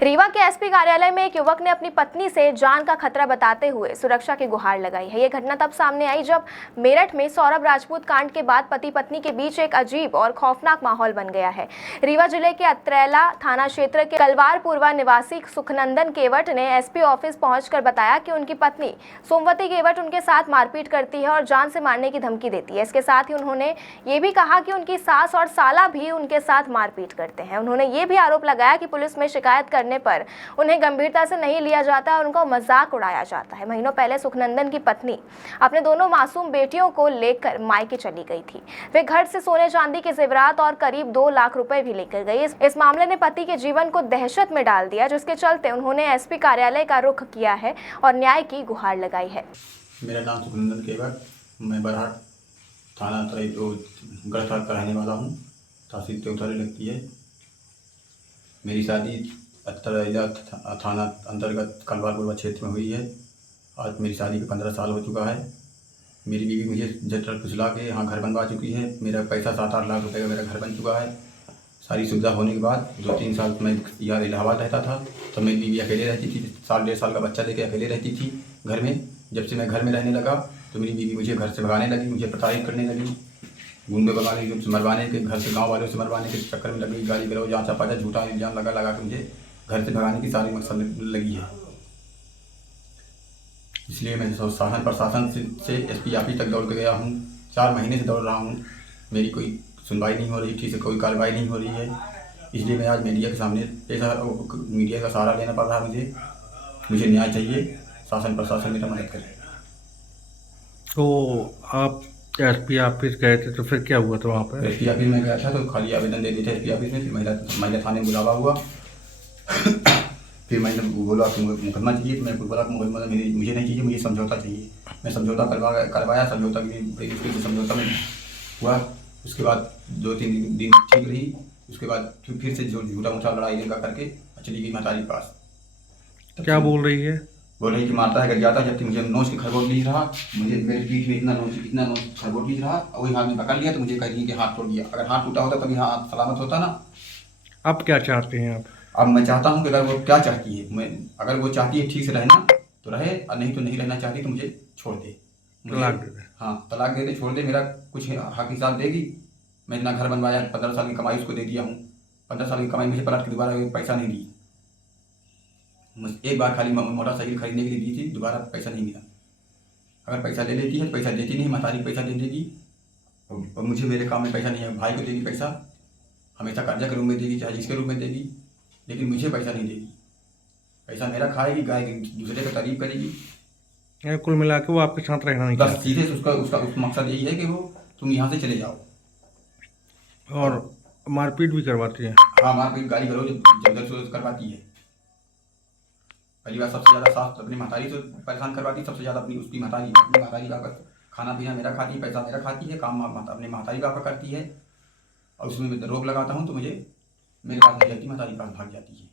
रीवा के एसपी कार्यालय में एक युवक ने अपनी पत्नी से जान का खतरा बताते हुए सुरक्षा की गुहार लगाई है। ये घटना तब सामने आई जब मेरठ में सौरभ राजपूत कांड के बाद पति पत्नी के बीच एक अजीब और खौफनाक माहौल बन गया है। रीवा जिले के अत्रैला थाना क्षेत्र के कलवारपुरवा निवासी सुखनंदन केवट ने एसपी ऑफिस पहुंचकर बताया कि उनकी पत्नी सोमवती केवट उनके साथ मारपीट करती है और जान से मारने की धमकी देती है। इसके साथ ही उन्होंने ये भी कहा कि उनकी सास और साला भी उनके साथ मारपीट करते हैं। उन्होंने ये भी आरोप लगाया कि पुलिस में शिकायत करने पर उन्हें गंभीरता से नहीं लिया जाता और उनका मजाक उड़ाया जाता है। महीनों पहले सुखनंदन की पत्नी अपने दोनों मासूम बेटियों को लेकर मायके चली गई थी। वे घर से सोने चांदी के जेवरात और करीब 2 लाख रुपए भी लेकर गई। इस मामले ने पति के जीवन को दहशत में डाल दिया, जिसके चलते उन्होंने एसपी कार्यालय का रुख किया है और न्याय की गुहार लगाई है। मेरा नाम सुखनंदन केवट, मैं बरहाट थाना गढ़ का रहने वाला हूँ। तहसील चौथारी लगती है। मेरी शादी अत्रैला थाना अंतर्गत कलवारपुरवा क्षेत्र में हुई है। आज मेरी शादी को 15 साल हो चुका है। मेरी बीवी मुझे जटर फुसला के यहाँ घर बनवा चुकी है। मेरा पैसा 7-8 लाख रुपए का मेरा घर बन चुका है। सारी सुविधा होने के बाद 2-3 साल मैं यहाँ इलाहाबाद रहता था, तो मेरी बीवी अकेले रहती थी। 1.5 साल का बच्चा लेकर अकेले रहती थी घर में। जब से मैं घर में रहने लगा तो मेरी बीवी मुझे घर से भगाने लगी, मुझे प्रताड़ित करने लगी, गुंडे भगाने के, मरवाने के, घर से गांव वालों से मरवाने के चक्कर में लगी। गाली गलौज जांचा पाचा झूठा इल्जाम लगा के मुझे घर से भगाने की सारी मकसद लगी है। इसलिए मैं शासन प्रशासन से एसपी ऑफिस तक दौड़ के गया हूँ। 4 महीने से दौड़ रहा हूँ। मेरी कोई सुनवाई नहीं हो रही, ठीक से कोई कार्रवाई नहीं हो रही है। इसलिए मैं आज मीडिया के सामने मीडिया का सहारा लेना पड़ रहा है। मुझे न्याय चाहिए। शासन प्रशासन मेरा मदद करे। तो आप एसपी ऑफिस गए थे तो फिर क्या हुआ था वहाँ पर? एसपी ऑफिस में गया था तो खाली आवेदन दे दिए थे एसपी ऑफिस में। फिर महिला थाने में बुलावा हुआ। फिर मैंने बोला कि मुकदमा चाहिए, तो मैंने बोला कि मुकदमा मुझे नहीं चाहिए, मुझे समझौता चाहिए। मैं समझौता करवाया। समझौता की समझौता में हुआ। उसके बाद 2-3 दिन ठीक रही। उसके बाद फिर से झूठा मूठा लड़ाई लगा करके चली गई महतारी के पास। क्या बोल रही है? बोल रही कि मारता है, जाता है। जबकि मुझे नोच के खरगोट लीज रहा, मुझे मेरे पीठ में इतना नोच खरगोट लीज रहा। वही हाथ में पकड़ लिया तो मुझे कह रही कि हाथ तोड़ दिया। अगर हाथ टूटा होता तभी हाथ सलामत होता ना। अब क्या चाहते हैं आप? अब मैं चाहता हूँ कि अगर वो क्या चाहती है, मैं अगर वो चाहती है ठीक से रहना तो रहे, और नहीं तो नहीं रहना चाहती तो मुझे छोड़ दे, तलाक दे दे। हाँ, तलाक दे दे, छोड़ दे। मेरा कुछ हक हिसाब देगी। मैं इतना घर बनवाया, 15 साल की कमाई उसको दे दिया हूँ। 15 साल की कमाई मुझे पलट के दोबारा पैसा नहीं दी। एक बार खाली मोटरसाइकिल खरीदने के लिए दी थी, दोबारा पैसा नहीं मिला। अगर पैसा ले लेती है तो पैसा देती नहीं, महतारी पैसा दे देगी और मुझे मेरे काम में पैसा नहीं है। भाई को देगी पैसा, हमेशा कर्जा के रूप में देगी, चाहे जिसके रूप में देगी, लेकिन मुझे पैसा नहीं देगी। पैसा मेरा खाएगी, गाय दूसरे का तारीफ करेगी। कुल मिला के वो आपके साथ रहना नहीं बस चाहती। सीधे उसका मकसद यही है कि वो तुम यहाँ से चले जाओ। और मारपीट भी करवाती है? हाँ, मारपीट, गाली गलौज जबरदस्त करवाती है। पहली बार सबसे ज़्यादा सास अपनी महतारी से परेशान करवाती, सबसे ज़्यादा अपनी महतारी का खाना पीना मेरा खाती है, पैसा मेरा खाती है, काम अपने महतारी का करती है। और उसमें रोक लगाता हूँ तो मुझे मेरे पास नहीं रहती, महतारी के पास भाग जाती है।